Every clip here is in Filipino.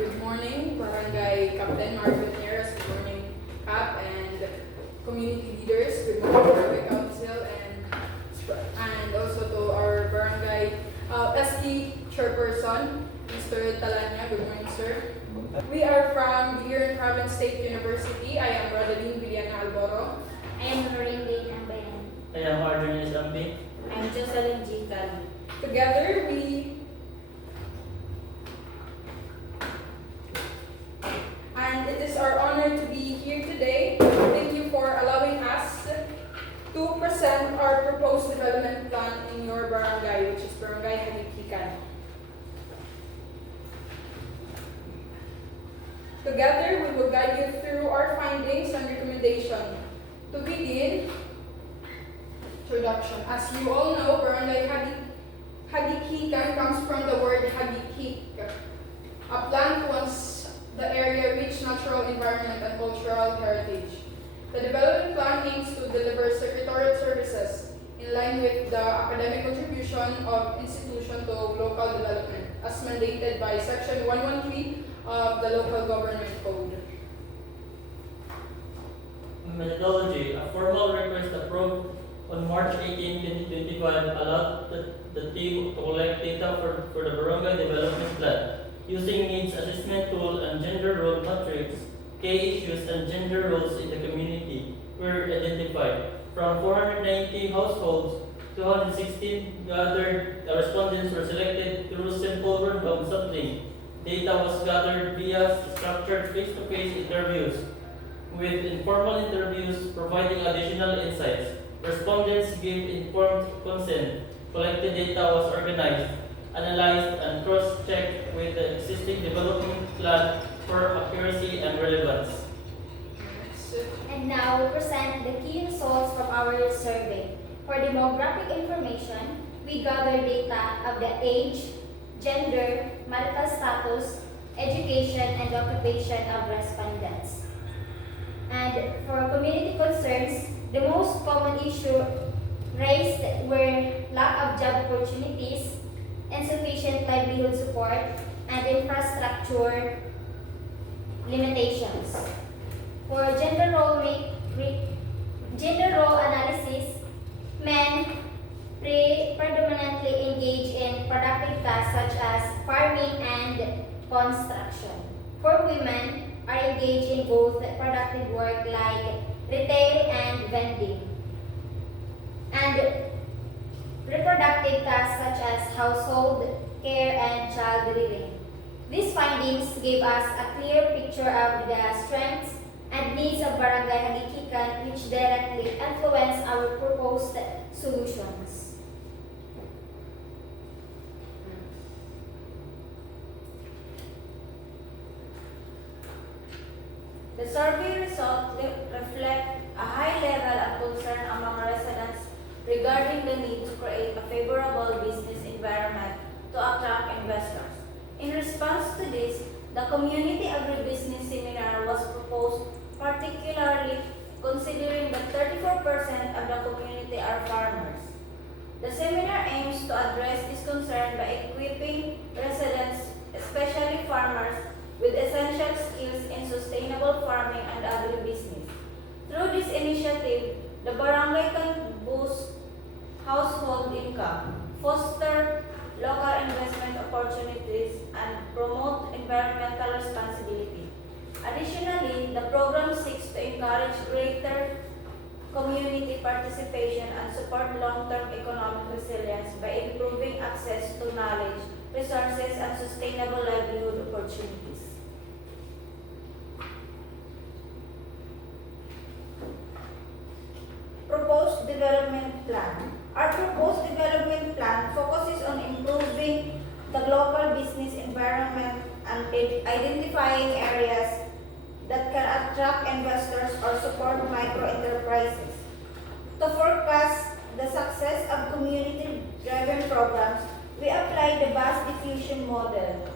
good morning, Barangay Captain Marvin Nieras, good morning, Cap, and community leaders, good morning, Barangay Council, and also to our Barangay ST Chairperson, Mr. Talanya, good morning, sir. We are from Biliran Province State University. I am Rodeline Villana Alboro. I am Lorraine Lane Ambayan. I am Arjun Zambi. I am Jocelyn G. Cali. Together, and it is our honor to be here today. Thank you for allowing us to present our proposed development plan in your barangay, which is Barangay Hagikikan. Together, we will guide you through our findings and recommendation. To begin, introduction. As you all know, Barangay Hagikikan comes from the word Hagikik, a plant once the area reach natural environment and cultural heritage. The development plan aims to deliver secretariat services in line with the academic contribution of institution to local development, as mandated by Section 113 of the Local Government Code. Methodology. A formal request approved on March 18, 2021 allowed the team to collect data for the Barangay Development Plan using needs assessment tool and gender role matrix. Key issues and gender roles in the community were identified. From 490 households, 216 gathered respondents were selected through simple random sampling. Data was gathered via structured face-to-face interviews, with informal interviews providing additional insights. Respondents gave informed consent. Collected data was organized, analyzed, and cross-checked with the existing development plan for accuracy and relevance. And now we present the key results from our survey. For demographic information, we gather data of the age, gender, marital status, education, and occupation of respondents. And for community concerns, the most common issue raised were lack of job opportunities, insufficient livelihood support, and infrastructure limitations. For gender role analysis, men predominantly engage in productive tasks such as farming and construction. For women, are engaged in both productive work like retail and vending, and reproductive tasks such as household care and child rearing. These findings gave us a clear picture of the strengths and needs of Barangay Hagikikan, which directly influence our proposed solutions. The survey results reflect a high level of concern among residents regarding the need to create a favorable business environment to attract investors. In response to this, the community agribusiness seminar was proposed, particularly considering that 34% of the community are farmers. The seminar aims to address this concern by equipping residents, especially farmers, with essential skills in sustainable farming and agribusiness. Through this initiative, the barangay can boost household income, foster local investment opportunities, and promote environmental responsibility. Additionally, the program seeks to encourage greater community participation and support long-term economic resilience by improving access to knowledge, resources, and sustainable livelihood opportunities. Proposed development plan. Our proposed development plan focuses on improving the local business environment and identifying areas that can attract investors or support micro-enterprises. To forecast the success of community-driven programs, we apply the vast diffusion model,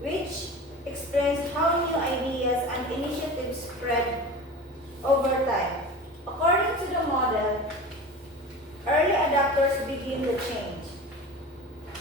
which explains how new ideas and initiatives spread over time. According to the model, early adopters begin the change.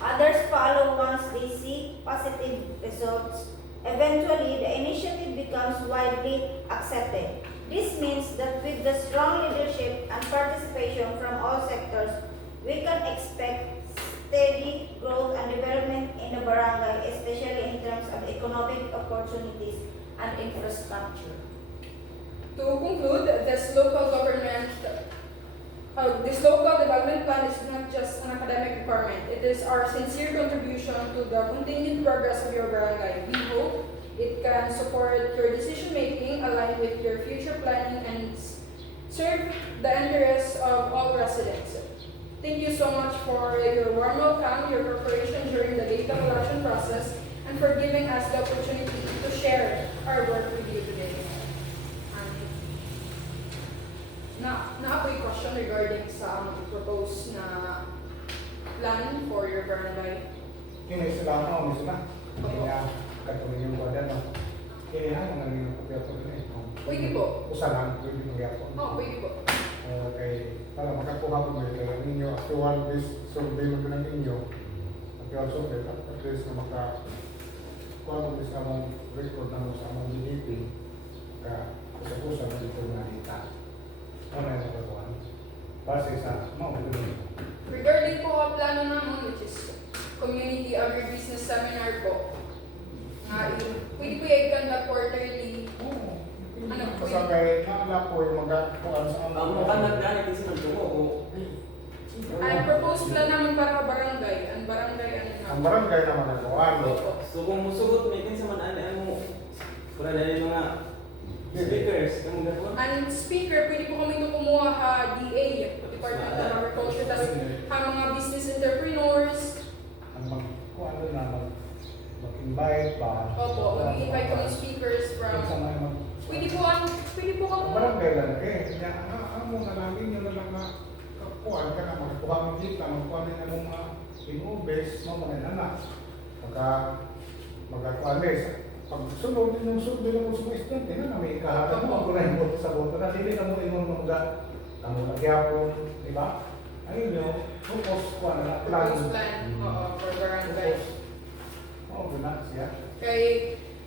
Others follow once they see positive results, Eventually, the initiative becomes widely accepted. This means that with the strong leadership and participation from all sectors, we can expect steady growth and development in the barangay, especially in terms of economic opportunities and infrastructure. To conclude, this local development plan is not just an academic requirement. It is our sincere contribution to the continued progress of your barangay. We hope it can support your decision making, align with your future planning, and serve the interests of all residents. Thank you so much for your warm welcome, your cooperation during the data collection process, and for giving us the opportunity to share our work with you today. Na ako yung question regarding sa proposed na plan for your barangay. Kini sila ako, may sila. Kaya katuloy yung badan no. Kini ha, mga nang kapyato na ito. Pwede po. Usahan, pwede magyapon. Pwede po. Okay, para makakuha po may kaya ninyo, actual based survey mo na ninyo, actual survey, at least na kuha mo sa mong record na mo sa mong GDP, usa-usa na dito na kita. Ano yung nagkakuhan? Base sa mga Regarding po ang plano namin, which is community agribusiness seminar po, pwede po i-conduct quarterly. Ano po Kasi kay naala po yung magkakuhan sa Ang mukha nagdaan, hindi sinunod ko. Ang proposed plan namin para barangay, ang barangay ang barangay naman ang kuhan. Opo. So kung musugot may sa man ano para dali mga speakers kamu gapon. Ang speaker, pwede po kami ito kumuha DA, Department of Agriculture, tapos mga business entrepreneurs. Ang magkuhan na mag-invite ba? Opo, mag-invite kami speakers from. Sa mga Pwede po kami. barangay lang eh. Kaya mo na namin yun na lang kakuhan ka na magkuha mo dito, magkuha mo na mga inubes, mga anak. Magkakuhalis. Pag sunod din yung sunod din yung estudyante na may kahapon mo ako na yung boto sa boto na hindi ka mo inong mga kamu nagyapon, di ba? Ayun yun, focus ko na plan. Proposed plan, for barangay. Oo, guna siya. Kay,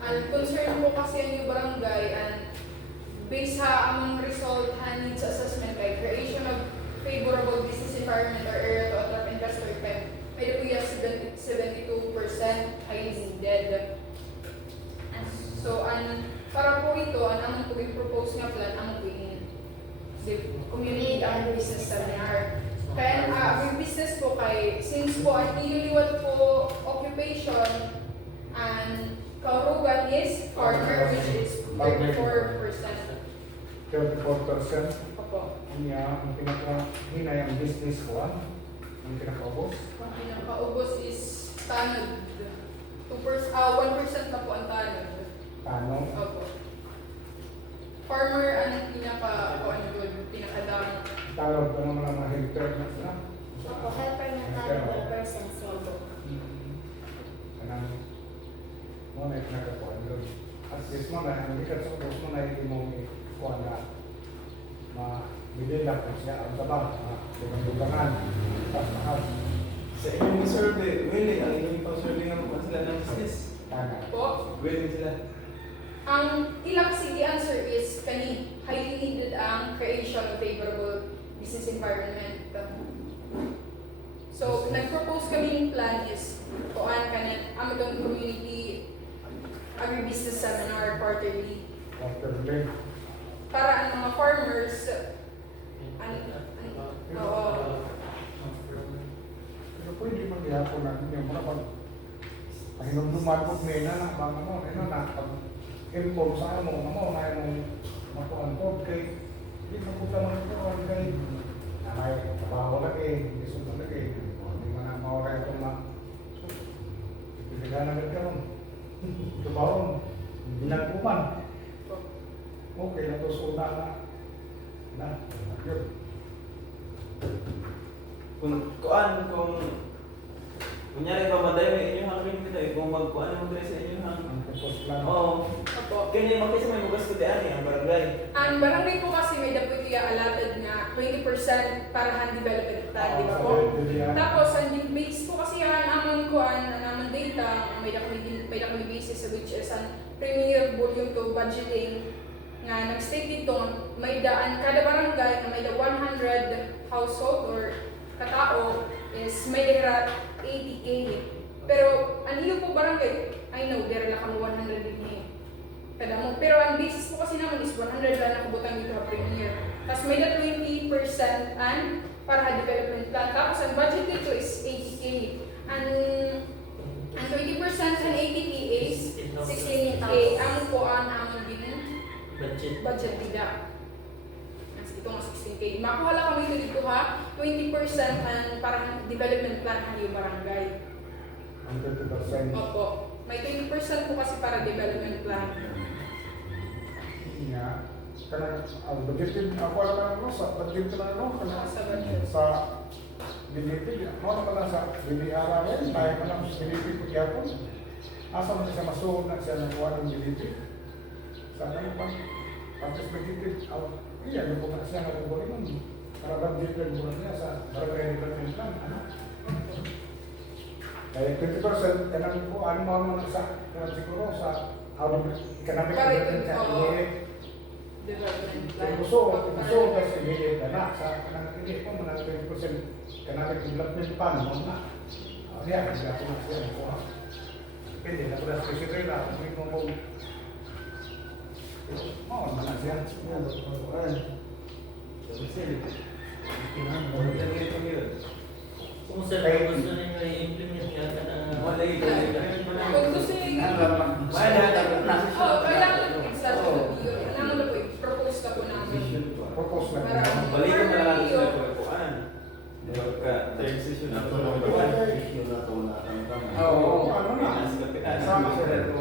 ang concern po kasi ang yung barangay, and based sa among result needs assessment kay creation of favorable business environment or area to attract investor kay may po 72% ay needed. So, para po ito, ang among po propose nga plan, ang po community and business seminar. Kaya ang business po kay, since po ang nililiwat po occupation and kaurugan is farmer, which is 34%. 34%. Opo. Ang pinaka-hinay ang business ko, ang pinaka-ubos. Ang pinakaubos is tanod. 1% na po ang tanod. Tanong. Opo. Farmer ang pinakadami. Tawag ko naman ang mga hectare na sila. Opo, helper na tayo 1% sale. Kanang mo na nakakuha doon. At least mo na, ang ikat sa ubos mo na hindi mo ikuha na mabili lang kung siya ang taba, dugang-dugangan, pas-mahal. Sa inyong survey, willing ang inyong pang-survey nga mo sila ng business. Tana. Po. Willing sila. Ang ilang kasi the answer is highly needed ang creation of favorable business environment. So, nag-propose kami ng plan is kuan kanit ang itong community agribusiness seminar quarterly Quarterly. para ang mga farmers Pero pwede mag-ihapon natin yung mga pahinumduman po nila na baka mo, pag-inform sa mo, na yung makuhan po kay hindi na po ka magkuhan kay may trabaho lagi, hindi sunod lagi, hindi mo na mawala itong pipilihan agad ka ron. Trabaho, binagpuman. Okay, natusuna na, yun. Kung kunyari pa madayo inyong hangin dito kung magkuan mo diri sa inyong hangin. Ang propose lang. Oo. Opo. Kanya makita may bugas ko diani ang barangay. Ang barangay po kasi may dapat allotted nga 20% para hand development plan, di ba po? Tapos, ang base po kasi yan, amon ko, ang mandate lang, may kami basis which is an Premier Volume 2 budgeting nga nag-state dito may daan kada barangay na may da 100 household or katao is may dira 80K. Pero ang iyo po barangay, I know dira lang kamo 100 din kada mo. Pero ang basis po kasi naman is 100 lang nakabutang dito sa Premier. Tapos may da 20% and para development plan. Tapos ang budget dito is 80K. And 20% and 80K is 16K. Ang po ang amon din budget nila. Mas ito nga 16K. Makuha lang kami dito ha. 20% and parang development plan ang yung barangay. Ang 20%. Opo. May 20% po kasi para development plan. Nga, kanang ang budgeted ako alam mo sa budget na ano kanang Sa budget. sa BDP mo na pala sa BDR rin tayo pa lang sa BDP pagyapo asa man siya masuod na siya ng kuha ng BDP sa ano pa tapos budgeted iya yung po na siya ng volume para budgeted mo niya sa barangay development plan ano kaya 20% kanang po ano mo sa siguro sa economic development sa Development plan. Kung gusto kasi hindi na sa kanang hindi ko man 20% kanang development plan mo na. Niya kasi ako na siya ko. Depende na pala sa secretary na kung mo mo na siya. Kung sir, kung gusto ninyo i-implement yan ka na Kung gusto niyo kailangan lang kailangan na po i-propose ka po namin. Propose na. Balikan na lang sa kuan. Ka third session na to. Oo, ano na. Pinas ka pinas. Sa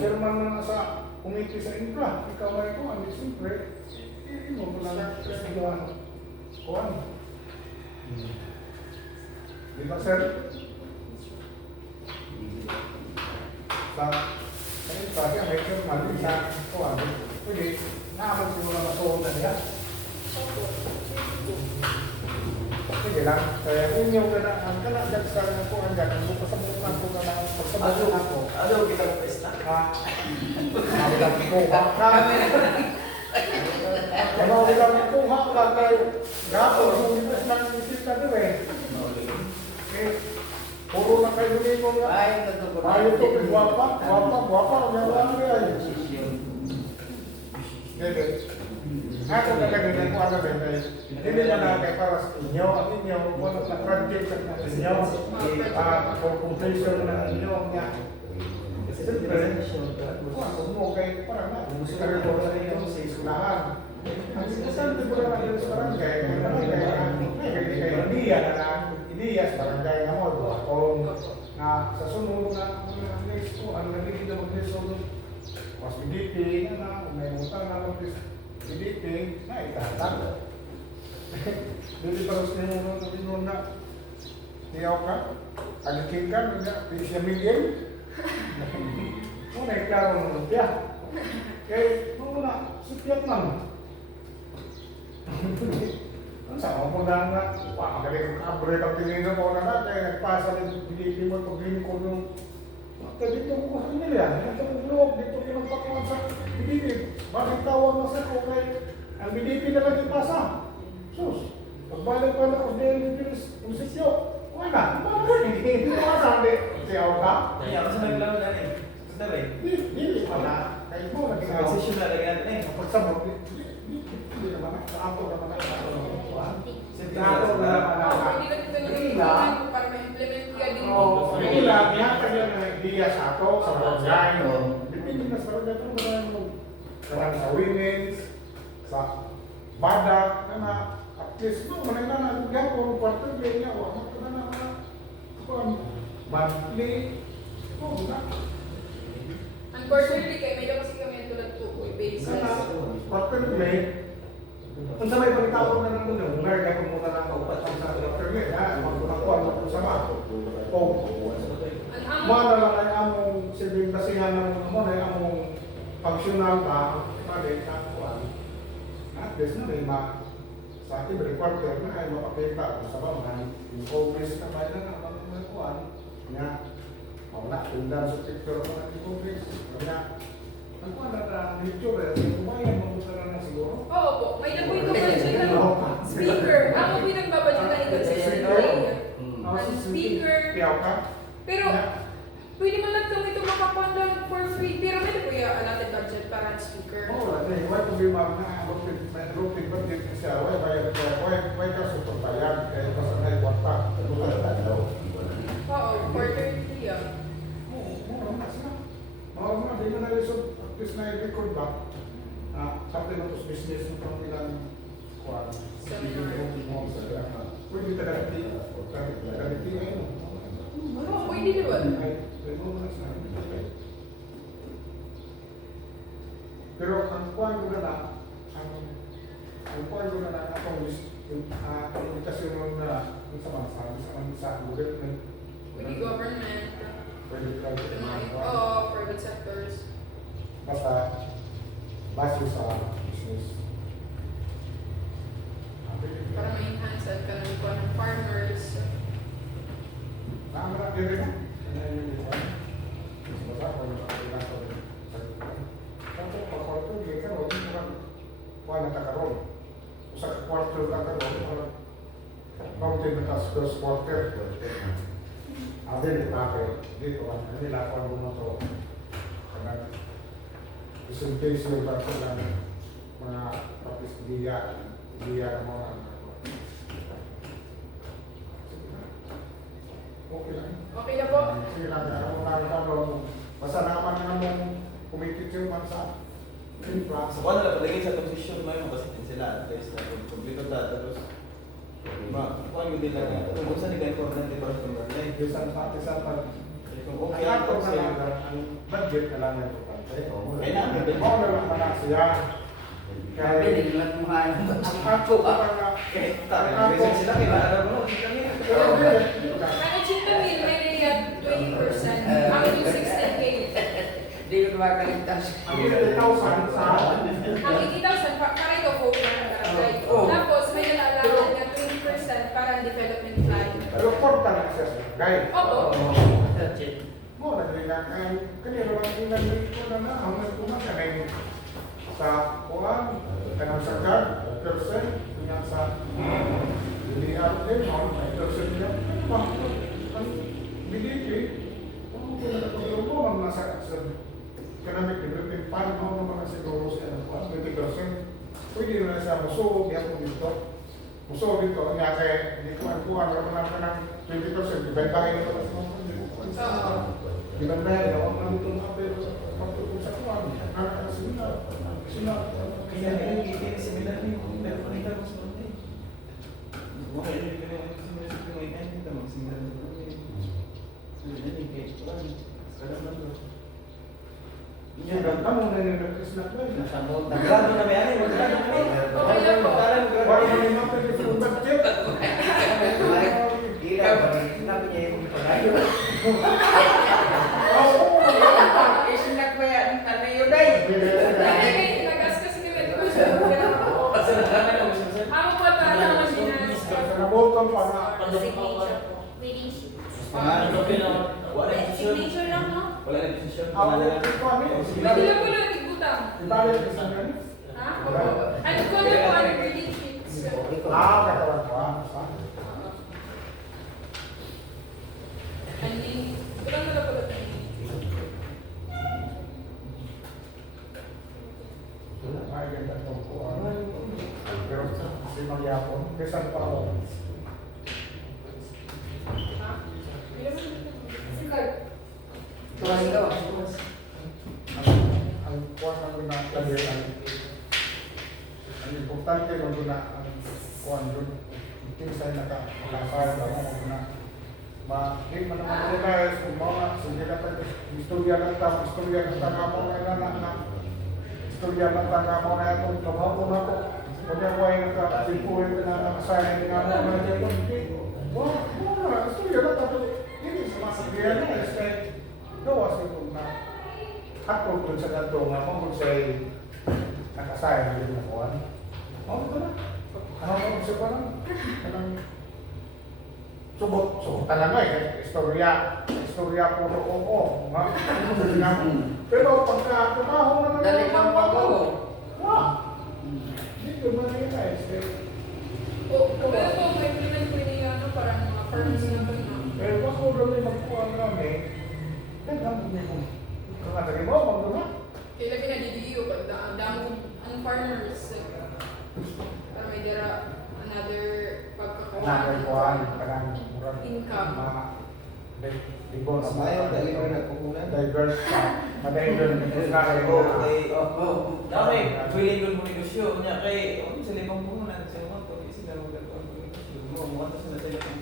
chairman na sa committee sa infra, ikaw ay ko ang siyempre. Mo na lang sa kuan. Di ba sir? Sa infra siya may chairman sa kuan. Pwede naman siguro masuod na niya. Sige lang, kaya inyo ka na, ang kanadag sa ako ang gano'n, kung pasabukan ko ka na, pasabukan ako. Ano kita ng pesta? Mawilang kuha ka. Mawilang kuha ka kayo. Gapo, yung ipas ng isita doon eh. Puro na kayo dito nga. Ayaw to, guwapa, ang gawang niya. Dede. Ako kagaginan ko ano ba hindi na nakakay para sa inyo, ang inyo, kung ano na project sa inyo, for completion ng inyo niya. Siyempre, kung ako mo kay parang na, kung gusto ka rin mo sa inyo sa iskulahan. Ang importante po lang natin sa barangay, idea na lang, idea sa barangay na mo, kung na sa sunod na next po, ang nagiging na mag-result, mas BDP na, kung may utang na mag-result, BDP na itatag. Dili pa rin nung tinun na niyaw ka, alikin ka, siya million. Muna iklaro ng lumpia. Kaya muna, sipyat man. Ang sama mo na nga, magaling kabre ng pinino mo na kaya nagpasa ng BDP mo pag-lingkod ng dito ko sa nila, dito ko vlog, dito ko nagpakuhan sa BDP. Bakit tawag mo sa ko kay ang BDP na lang ipasa? Sus, pagbalik ko na kung dahil dito yung sisyo, wala, hindi ko masabi. Siyaw ka? Ay, ako sa naglaw na rin. Basta ba eh? Hindi pala. Kayo mo, naging Third session na lagyan natin eh. pagsabot, hindi naman, sa ato naman ang Oo, pwede ka dito nyo para ma-implement ka din. Oo, hindi lang, ihatag yan ng idea sa ato, sa barangay. Depende na sa barangay, pero marami sa women's, sa badak, na at least, no, manila na, gagawin kung kwarto, hindi niya, wala ka na monthly, no, na. Unfortunately, kaya may kasi kami ang tulad po po, basis. Quarterly, kung sa may pagtawag na naman yung nerd, kaya kung muna lang kaupat sa quarterly, magkunakuan mo sa mga. O, mana lang ay among silbing basihan ng mo na among functional ba, pwede sa kuan. At least na rin sa ating quarter na ay mapakita sa mga yung always na ba na ang mga kuan nga Wala, tindahan sa picture mo natin complex. Kaya, ang kuha na picture eh, kumayan mo ko na siguro. Oo po, may nagbabudget ng speaker. Ako pinagbabudget na ito sa speaker. Ang speaker. Kaya ka? Pero, pwede man lang kami ito makapundan for free. Pero may po yung allotted budget para sa speaker. Oo, wala. Why to be ma'am na routine budget siya. Why ka suportayan? Kaya pasanay kwarta. Oo, quarterly ah. Mura na sila. Mura na, di mo na lisod. At least na i-record ba? Something na to business ng pangbilang kuwan. Pwede tagaliti. Tagaliti ngayon. Ano, pwede naman. Pero ang kuwan ko na ang kuwan ko na akong komunikasyon mo na sa government. Pwede government. Pwede private naman. Oo, private sectors. Basta base sa business. Para ma-enhance ang kanang ng farmers. Naamara din rin. Ano yung iwan? Basta kung nakakita ko rin. Tapos pa-quarter, hindi ka ron. Kuha na kakaroon. Sa quarter na karoon, mountain na tas first quarter. Abin, dito ang nila kung ano to. Karena presentation yung parang ng mga papis diya ng mga okay lang. Okay na po. Sige lang, basta naman na mong kumikit yung bansa. Sa kung na palagay sa posisyon mo yung basitin sila. At least na kumplito ta. Tapos, kung yung nila nga. Kung saan nila important para sa mga Bisan pati sa pag kung okay ang ako ato sa'yo. na ang budget na lang yung importante. Ay na, budget. Oo naman pala siya. Kaya ang ato para Reason sila, kailangan mo. Ang Chita Mill, may niliyag 20%. Ang yung 16K. Hindi ko makaligtas. ang 80,000 sa Ang 80,000 para ito po ng barangay. Oo. Tapos may nalalaman na 20% para ang development plan. pero porta na siya sa guys. Opo. That's it. Mo na nila kanino lang tingnan dito na na ang nagtumasa na sa kuan kanang sa card percent tingnan sa lihat din on may percent niya ang BDP kung kung mo ang nasa sa economic development plan mo naman siguro sa kuan 20% pwede na sa muso diyan ko dito muso dito nga kay hindi ko ang kuan naman ng 20% dibentahin ito sa Gimana ya, orang itu ngapain waktu itu satuan, anak seminar, Kaya ngayon, hindi similar ni kung meron pa rin ako sa mga eh. Okay, hindi ko na similar sa mga eh. Hindi ka mag-similar sa mga eh. Hindi na yung case ko lang. Sekarang lang bro. yang kamu dari Krishna itu, Naggrado na may ari, naggrado na may. Okay lang po. orang yang lima puluh ribu budget, Gila ba? Sinabi niya yung pagayo. Isinak ba yan? Ano yun ay? Ay, nagas kasi kami. Di ba siya? Kasi nagkakaroon ako sa sir. Ako po para lang masinas. Nabotong para Signature po. Reading sheet. Ano pinaka? Wala yung decision. Signature lang, no? Wala yung decision. awal Wala na itu lang. kami, Pwede lang po lang igutang. dibalik ke sana. Ha? Opo. Ano po na po ang reading sheets? Kawan kawan, Ani, kulang na lang po ito. ay ganda tong kuan. Pero si Magyapon, kesan pa ako. Ha? Ilan mo dito? Si Card. Tuwan ikaw. Ang kuan ang ginagawa ang importante mo na ang kuan doon. Kinsay naka-lasar lang mo na hindi man naman realize kung mga sige na tayo istorya ng tanga mo na istorya ng tanga mo na itong trabaho na ko kung ako ay nakasimpuhin na nakasahin nga mo na dito hindi istorya na tapos hindi sa masabihan na is kay gawas ito na hatol dun sa ganito nga mo kung siya'y nakasahin din na kuhan ito na ano siya pa lang subot talaga istorya istorya po oo, ha? Pero pagka trabaho na Dali kang pagawa. wah, hindi ko ma-realize. Pero po, may implement po niya, ano, parang mga firms na po na. Pero ako dami magkuhan kami, nagkamot niya ko. Kakatari mo, magduma. Kaya lagi na DDU, pag damo ang farmers, para may dira another Nagkuhan, parang murag income. mga libon Mas mayo, dali ko na pukunan. diverse ma-diverse na Oo, kay, dami, feeling ko mo negosyo, niya kay, ano sila ibang puhunan, sila mga to, sila magagawa ng negosyo. Mo ato sila tayo ng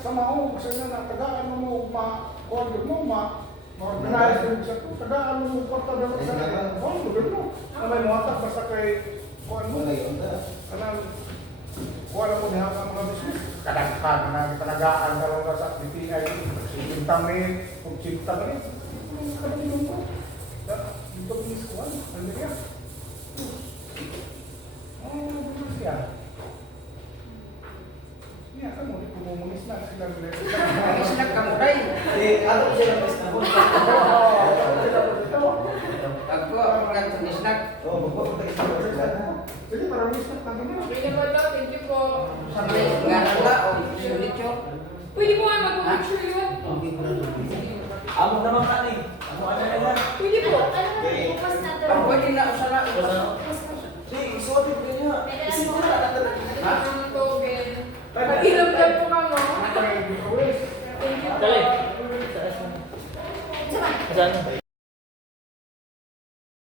sa mahog sa na tagaan mo kuhan mo organize mo sa tagaan mo kwarta daw sa kuhan mo may muhatag basta kay kuhan mo kanang kuhan mo diha ka mga business kadaghan na panagaan daw ka sa DTI sintamit kung cinta ka rin kadaghan mo ito bilis kuhan ano niya bilis yan. Iya, kamu di komunis na sila nila. Isnak ka mo day. ato sila mas na Ako ang kantong isnak. Oo, magpapunta isa sila. Jadi para misnak na kami. Okay na ba daw? Thank you po. Sa may ganan la o sunityo. Pwede po nga mag-picture yun. Amo naman ka ni. Amo ano na yan. Pwede po. Bukas na to. Ang pwede na usala. Si, isuotin ko niya. Isiguro na natin. Ang token. Pag-ilog lang po ka mo. Ay, di ko wis. Thank you po. Dali. Saan?